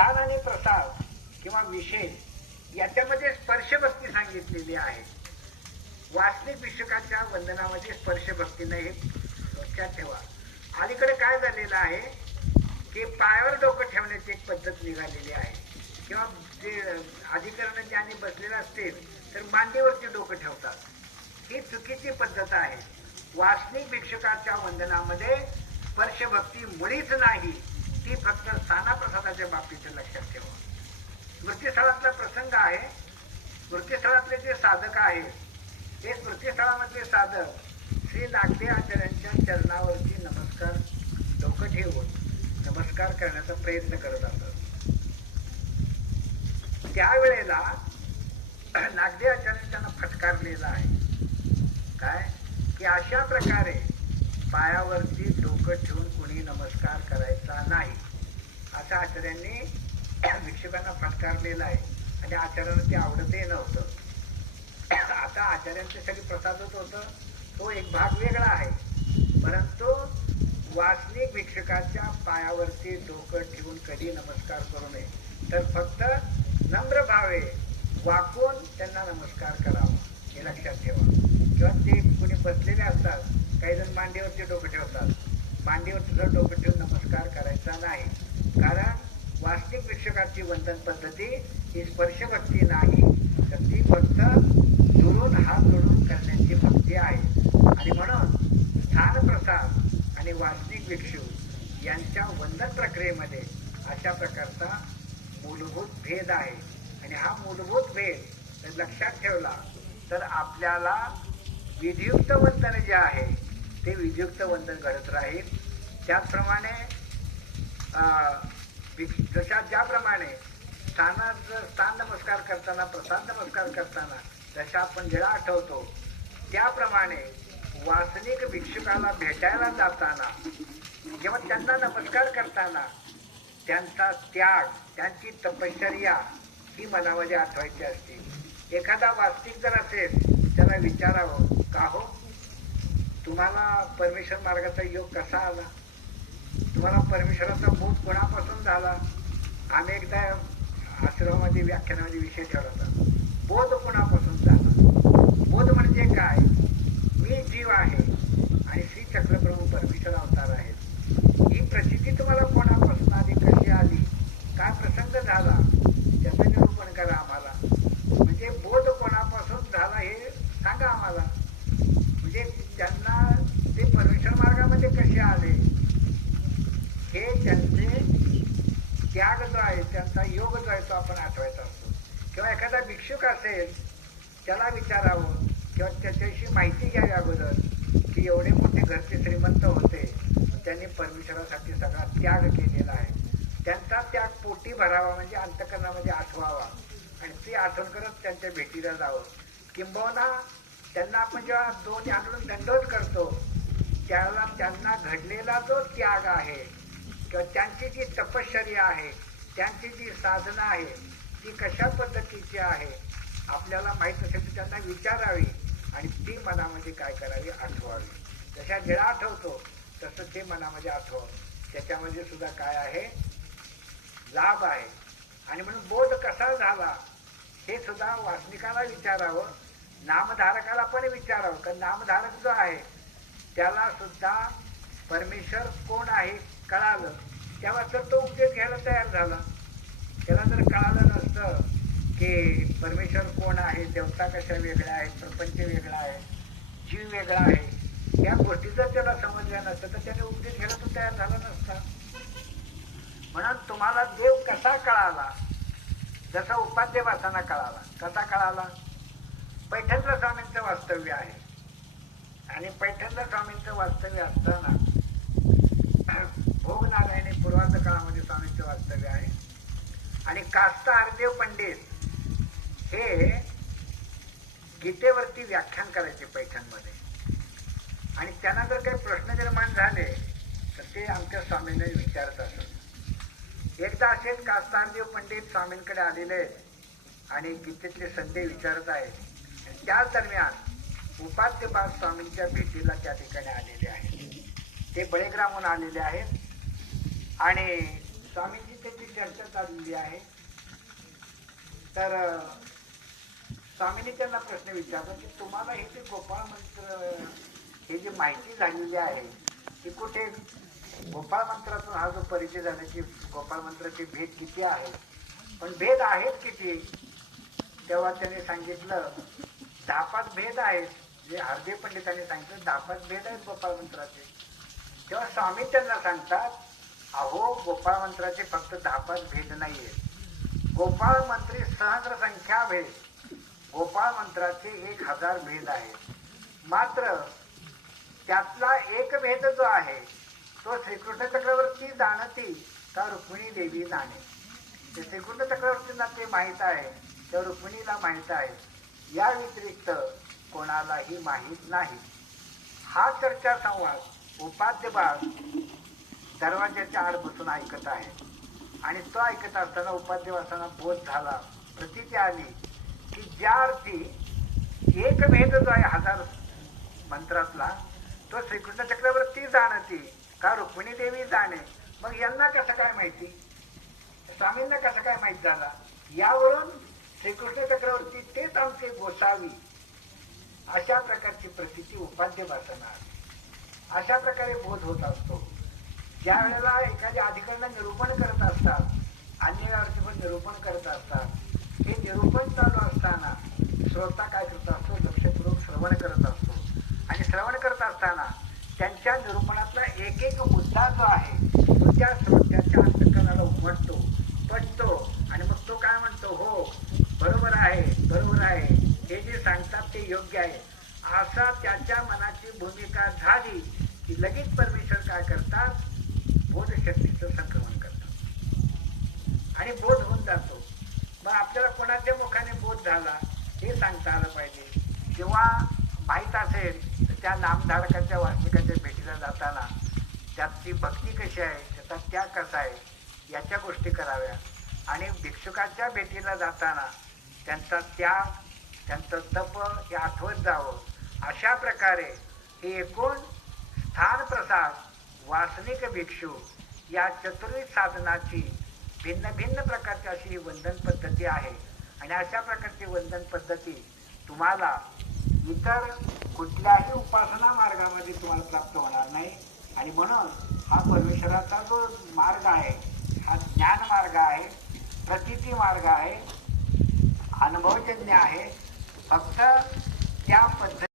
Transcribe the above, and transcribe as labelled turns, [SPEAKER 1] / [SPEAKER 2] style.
[SPEAKER 1] स्थान आणि प्रसाद किंवा विषय याच्यामध्ये स्पर्शभक्ती सांगितलेली आहे. वास्तविक विषकाच्या वंदनामध्ये स्पर्शभक्ती नाही हे लक्षात ठेवा. अलीकडे काय झालेलं आहे? की पायावर डोकं ठेवण्याची एक पद्धत निघालेली आहे. किंवा जे अधिकरण ज्याने बसलेलं असतील तर मांडीवरती डोकं ठेवतात. ही चुकीची पद्धत आहे. वासनिक भिक्षकाच्या वंदनामध्ये स्पर्शभक्ती मुळीच नाही. ती फक्त स्थानाप्रसादाच्या बाबतीत लक्षात ठेवा. स्मृतीस्थळातला प्रसंग आहे. स्मृतीस्थळातले जे साधक आहेत ते स्मृतीस्थळामधले साधक श्री नागदे आचार्यांच्या चरणावरती नमस्कार डोकं ठेवून नमस्कार करण्याचा प्रयत्न करत असतात. त्यावेळेला नागदे आचार्य त्यांना फटकारलेला आहे. काय? की अशा प्रकारे पायावरती डोकं ठेवून कुणी नमस्कार करायचा नाही असं आचार्यांनी भिक्षुकांना फटकारलेलं आहे. आणि आचार्यांना ते आवडतही नव्हतं. आता आचार्यांच्यासाठी प्रसादच होतं तो एक भाग वेगळा आहे. परंतु वासनिक भिक्षकाच्या पायावरती डोकं ठेवून कधी नमस्कार करू नये. तर फक्त नम्र भावे वाकून त्यांना नमस्कार करावा हे लक्षात ठेवा. किंवा ते कुणी बसलेले असतात काही जण मांडीवरती डोकं ठेवतात. मांडीवर तुझं डोकं ठेवून नमस्कार करायचा नाही कारण वास्तविक भिक्षकाची वंदन पद्धती ही स्पर्शभक्ती नाही तर ती फक्त दुरून हात जोडून करण्याची भक्ती आहे. आणि म्हणून स्थान प्रसाद आणि वास्तविक भिक्षू यांच्या वंदन प्रक्रियेमध्ये अशा प्रकारचा मूलभूत भेद आहे. आणि हा मूलभूत भेद जर लक्षात ठेवला तर आपल्याला विधियुक्त वंदन जे आहे ते विधियुक्त वंदन घडत राहील. त्याचप्रमाणे जशा ज्याप्रमाणे स्थानात स्थान नमस्कार करताना प्रसाद नमस्कार करताना जशा आपण वेळा आठवतो त्याप्रमाणे वासनिक भिक्षुकाला भेटायला जाताना जेव्हा त्यांना नमस्कार करताना त्यांचा त्याग त्यांची तपश्चर्या ही मनामध्ये आठवायची असते. एखादा वास्तविक जर असेल त्याला विचारावं का हो? तुम्हाला परमेश्वर मार्गाचा योग कसा आला? तुम्हाला परमेश्वराचा बोध कोणापासून झाला? आम्ही एकदा आश्रमामध्ये व्याख्यानामध्ये विषय ठेवला होता. बोध कोणापासून झाला? बोध म्हणजे काय? मी जीव आहे आणि श्री चक्रप्रभू परमेश्वर अवतार आहेत ही प्रसिद्धी तुम्हाला कोणापासून आली कशी आली काय प्रसंग झाला त्याचं निरूपण करा आम्हाला म्हणजे बोध कोणापासून झाला हे सांगा आम्हाला म्हणजे त्यांना ते परमेश्वर मार्गामध्ये कसे आले हे त्यांचे त्याग जो आहे त्यांचा योग जो आहे तो आपण आठवायचा असतो. किंवा एखादा भिक्षुक असेल त्याला विचारावं किंवा त्याच्याविषयी माहिती घ्यावी अगोदर की एवढे मोठे घरचे श्रीमंत होते त्यांनी परमेश्वरासाठी सगळा त्याग केलेला आहे. त्यांचा त्याग पोटी भरावा म्हणजे अंतकरणामध्ये आठवावा. आणि ती आठवण करत त्यांच्या भेटीला जावं. किंबहुना त्यांना आपण जेव्हा दोन आकडून दंडोत करतो त्याला त्यांना घडलेला जो त्याग आहे त्यांची जी तपश्चर्या आहे त्यांची जी साधना आहे ती कशा पद्धतीची आहे आपल्याला माहीत असेल तर त्यांना विचारावी आणि ती मनामध्ये काय करावी आठवावी. जशा जेळा आठवतो तसं ते मनामध्ये आठवावं. त्याच्यामध्ये सुद्धा काय आहे? लाभ आहे. आणि म्हणून बोध कसा झाला हे सुद्धा वासनिकाला विचारावं नामधारकाला पण विचारावं. कारण नामधारक जो आहे त्याला सुद्धा परमेश्वर कोण आहे कळालं. तेव्हा तर तो उपदेश घ्यायला तयार झाला. त्याला जर कळालं नसतं की परमेश्वर कोण आहे देवता कशा वेगळ्या आहेत प्रपंच वेगळा आहे जीव वेगळा आहे या गोष्टी जर त्याला समजल्या नसतं तर त्याने उपदेश घ्यायला तो तयार झाला नसता. म्हणून तुम्हाला देव कसा कळाला? जसा उपाध्ये वासाना कळाला कसा कळाला. पैठणला स्वामींचं वास्तव्य आहे. आणि पैठणला स्वामींचं वास्तव्य असताना पूर्वार्ध काळामध्ये स्वामींचं वास्तव्य आहे. आणि कास्ता हरदेव पंडित हे गीतेवरती व्याख्यान करायचे पैठणमध्ये. आणि त्यांना जर काही प्रश्न निर्माण झाले तर ते आमच्या स्वामींना विचारत असत. एकदा असेच कास्तानदेव पंडित स्वामींकडे आलेले आहेत आणि गीतेतले संदेह विचारत आहेत. आणि त्याच दरम्यान उपाध्यबाद स्वामींच्या भेटीला त्या ठिकाणी आलेले आहेत. ते बळेग्रामहून आलेले आहेत. आणि स्वामींची त्याची चर्चा चाललेली आहे. तर अं, स्वामींनी त्यांना प्रश्न विचारला की तुम्हाला हे जे गोपाळ मंत्र हे जी माहिती झालेली आहे ती कुठे गोपाळ मंत्रातून हा जो परिचय झाला की गोपाळ मंत्राचे भेद किती आहे? पण भेद आहेत किती? तेव्हा त्याने सांगितलं दहा पाच भेद आहेत. जे हरदेव पंडितांनी सांगितलं दहा पाच भेद आहेत गोपाळ मंत्राचे. तेव्हा स्वामी त्यांना सांगतात अहो गोपाळ मंत्राचे फक्त दहा पाच भेद नाही आहेत गोपाळ मंत्री सहस्र संख्या भेद. गोपाळ मंत्राचे एक हजार भेद आहेत. मात्र त्यातला एक भेद जो आहे तो श्रीकृष्ण चक्रवर्ती जाणती का रुक्मिणी देवी जाणे. ते श्रीकृष्ण चक्रवर्तींना ते माहीत आहे त्या रुक्मिणीला माहीत आहे. या व्यतिरिक्त कोणालाही माहीत नाही. हा चर्चा संवाद उपाध्य बाळ दरवाज्याच्या आड बसून ऐकत आहे. आणि तो ऐकत असताना उपाध्यवासांना बोध झाला. प्रतीती आली की ज्या अर्थी एक भेद जो आहे हजार मंत्रातला तो श्रीकृष्ण चक्रवर्ती जाणती का रुक्मिणी देवी जाणे मग यांना कसं काय माहिती? स्वामींना कसं काय माहीत झाला? यावरून श्रीकृष्ण चक्रवर्ती तेच आमचे गोसावी. अशा प्रकारची प्रसिद्धी उपाध्य भाषणा अशा प्रकारे बोध होत असतो. ज्या वेळेला एखाद्या अधिकरण निरूपण करत असतात अन्य अर्थ पण निरूपण करत असतात हे निरूपण चालू असताना श्रोता काय करत असतो? लक्षपूर्वक श्रवण करत असतो. आणि श्रवण करत असताना त्यांच्या निरूपणातला एक एक मुद्दा जो आहे तो त्या श्रोत्याच्या अंतकरणाला उमटतो पटतो. आणि मग तो काय म्हणतो? हो बरोबर आहे बरोबर आहे. हे जे सांगतात ते योग्य आहे. असा त्याच्या मनाची भूमिका झाली की लगेच परमेश्वर काय करतात? बोधशक्तीचं संक्रमण करतात. आणि बोध होऊन जातो. मग आपल्याला कोणाच्या मुखाने बोध झाला हे सांगता आलं पाहिजे. किंवा माहीत असेल तर त्या नामधारकाच्या वाचनिकाच्या भेटीला जाताना त्याची भक्ती कशी आहे त्याचा त्याग कसा आहे याच्या गोष्टी कराव्या. आणि भिक्षुकाच्या भेटीला जाताना त्यांचा त्याग त्यांचं तप हे आठवत जावं. अशा प्रकारे हे एकूण स्थान प्रसाद वासनिक भिक्षू या चतुर्विध साधनाची भिन्न भिन्न प्रकारची अशी ही वंदन पद्धती आहे. आणि अशा प्रकारची वंदन पद्धती तुम्हाला इतर कुठल्याही उपासना मार्गामध्ये तुम्हाला प्राप्त होणार नाही. आणि म्हणून हा परमेश्वराचा जो मार्ग आहे हा ज्ञान मार्ग आहे प्रतिती मार्ग आहे अनुभवजन्य आहे. फक्त त्या पद्धती